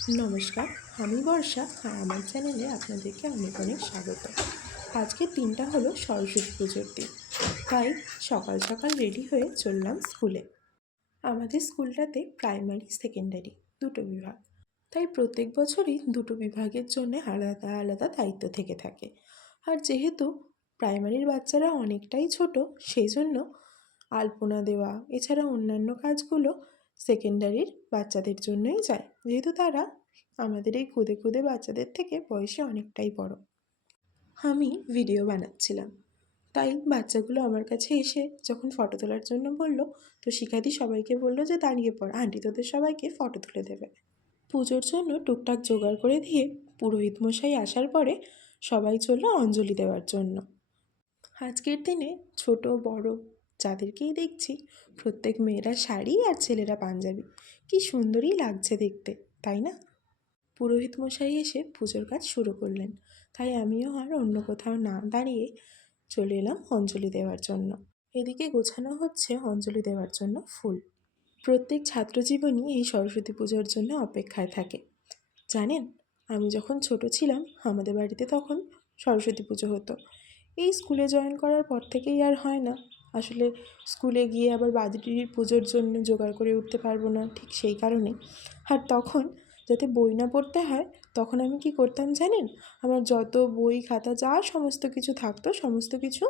নমস্কার, আমি বর্ষা আর আমার চ্যানেলে আপনাদেরকে অনেক অনেক স্বাগত। আজকের দিনটা হলো সরস্বতী পুজোর দিন, তাই সকাল সকাল রেডি হয়ে চললাম স্কুলে। আমাদের স্কুলটাতে প্রাইমারি সেকেন্ডারি দুটো বিভাগ, তাই প্রত্যেক বছরই দুটো বিভাগের জন্য আলাদা আলাদা দায়িত্ব থেকে থাকে। আর যেহেতু প্রাইমারির বাচ্চারা অনেকটাই ছোট, সেই জন্য আলপনা দেওয়া এছাড়া অন্যান্য কাজগুলো সেকেন্ডারির বাচ্চাদের জন্যই যায়, যেহেতু তারা আমাদের এই খুদে খুদে বাচ্চাদের থেকে বয়সে অনেকটাই বড়। আমি ভিডিও বানাচ্ছিলাম, তাই বাচ্চাগুলো আমার কাছে এসে যখন ফটো তোলার জন্য বলল, তো শিখাদি সবাইকে বললো যে দাঁড়িয়ে পড়, আন্টি তোদের সবাইকে ফটো তুলে দেবে। পুজোর জন্য টুকটাক জোগাড় করে দিয়ে পুরোহিত মশাই আসার পরে সবাই চলল অঞ্জলি দেওয়ার জন্য। আজকের দিনে ছোট বড় যাদেরকেই দেখছি, প্রত্যেক মেয়েরা শাড়ি আর ছেলেরা পাঞ্জাবি, কি সুন্দরই লাগছে দেখতে, তাই না? পুরোহিত মশাই এসে পুজোর কাজ শুরু করলেন, তাই আমিও আর অন্য কোথাও না দাঁড়িয়ে চলে এলাম অঞ্জলি দেওয়ার জন্য। এদিকে গোছানো হচ্ছে অঞ্জলি দেওয়ার জন্য ফুল। প্রত্যেক ছাত্রজীবনই এই সরস্বতী পুজোর জন্য অপেক্ষায় থাকে। জানেন, আমি যখন ছোট ছিলাম আমাদের বাড়িতে তখন সরস্বতী পুজো হতো। এই স্কুলে জয়েন করার পর থেকেই আর হয় না। আসলে স্কুলে গিয়ে আবার বাড়ির পুজোর জন্য জোগাড় করে উঠতে পারবো না, ঠিক সেই কারণে। আর তখন যাতে বই না পড়তে হয়, তখন আমি কি করতাম জানেন? আমার যত বই খাতা যা সমস্ত কিছু থাকতো সমস্ত কিছু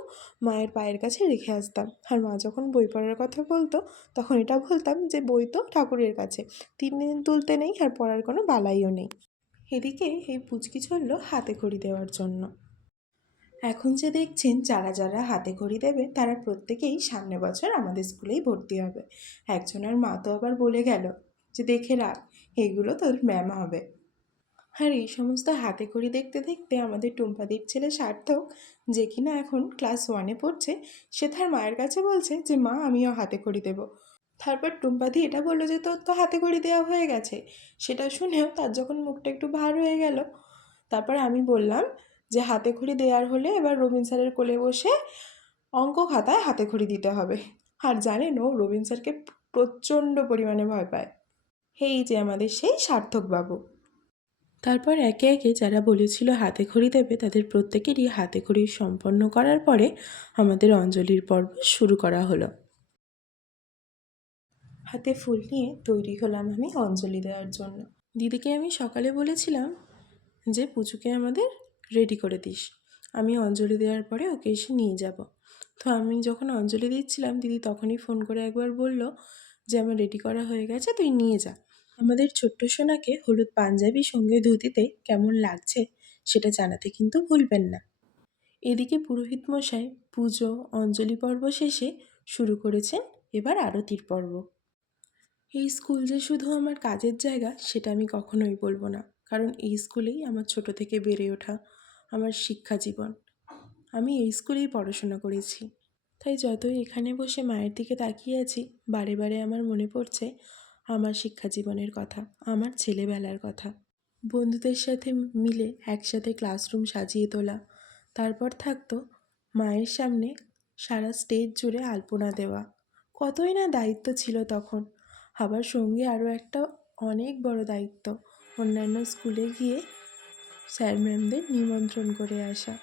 মায়ের পায়ের কাছে রেখে আসতাম। আর মা যখন বই পড়ার কথা বলতো, তখন এটা বলতাম যে বই তো ঠাকুরের কাছে, 3 দিন তুলতে নেই আর পড়ার কোনো বালাইও নেই। এদিকে এই পুচকি চলল হাতে খড়ি দেওয়ার জন্য। এখন যে দেখছেন যারা যারা হাতে খড়ি দেবে তারা প্রত্যেকেই সামনে বছর আমাদের স্কুলেই ভর্তি হবে। একজনের মা তো আবার বলে গেল যে দেখে রাখ, এগুলো তোর ম্যাম হবে। আর এই সমস্ত হাতে খড়ি দেখতে দেখতে আমাদের টুম্পাদির ছেলে সার্থক, যে কিনা এখন ক্লাস 1-এ পড়ছে, সে তার মায়ের কাছে বলছে যে মা আমিও হাতে খড়ি দেবো। তারপর টুম্পাদি এটা বললো যে তোর তো হাতে খড়ি দেওয়া হয়ে গেছে। সেটা শুনেও তার যখন মুখটা একটু ভার হয়ে গেল, তারপর আমি বললাম যে হাতে খড়ি দেওয়ার হলে এবার রবীন স্যারের কোলে বসে অঙ্ক খাতায় হাতে খড়ি দিতে হবে। আর জানেন, ও রবীন স্যারকে প্রচণ্ড পরিমাণে ভয় পায়। এই যে আমাদের সেই সার্থক বাবু। তারপর একে একে যারা বলেছিল হাতে খড়ি দেবে তাদের প্রত্যেকেরই হাতে খড়ি সম্পন্ন করার পরে আমাদের অঞ্জলির পর্ব শুরু করা হলো। হাতে ফুল নিয়ে তৈরি হলাম আমি অঞ্জলি দেওয়ার জন্য। দিদিকে আমি সকালে বলেছিলাম যে পুচুকে আমাদের রেডি করে দিস, আমি অঞ্জলি দেওয়ার পরে ওকে এসে নিয়ে যাব। তো আমি যখন অঞ্জলি দিচ্ছিলাম, দিদি তখনই ফোন করে একবার বলল যে আমার রেডি করা হয়ে গেছে, তুই নিয়ে যা। আমাদের ছোট্ট সোনাকে হলুদ পাঞ্জাবি সঙ্গে ধুতিতে কেমন লাগছে সেটা জানাতে কিন্তু ভুলবেন না। এদিকে পুরোহিত মশাই পুজো অঞ্জলি পর্ব শেষে শুরু করেছেন এবার আরতির পর্ব। এই স্কুল যে শুধু আমার কাজের জায়গা সেটা আমি কখনোই বলবো না, কারণ এই স্কুলেই আমার ছোট থেকে বেড়ে ওঠা আমার শিক্ষা জীবন। আমি এই স্কুলেই পড়াশোনা করেছি, তাই যতই এখানে বসে মায়ের দিকে তাকিয়ে আছি, বারে বারে আমার মনে পড়ছে আমার শিক্ষা জীবনের কথা, আমার ছেলেবেলার কথা। বন্ধুদের সাথে মিলে একসাথে ক্লাসরুম সাজিয়ে তোলা, তারপর থাকতো মায়ের সামনে সারা স্টেজ জুড়ে আলপনা দেওয়া, কতই না দায়িত্ব ছিল তখন। আবার সঙ্গে আরও একটা অনেক বড় দায়িত্ব, অন্যান্য স্কুলে গিয়ে স্যার ম্যামদের নিমন্ত্রণ করে আসা।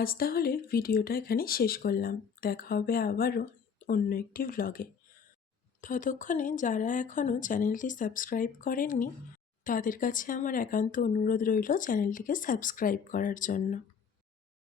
আজ তাহলে ভিডিওটা এখানে শেষ করলাম, দেখা হবে আবারও অন্য একটি ভ্লগে। ততক্ষণে যারা এখনও চ্যানেলটি সাবস্ক্রাইব করেননি তাদের কাছে আমার একান্ত অনুরোধ রইল চ্যানেলটিকে সাবস্ক্রাইব করার জন্য।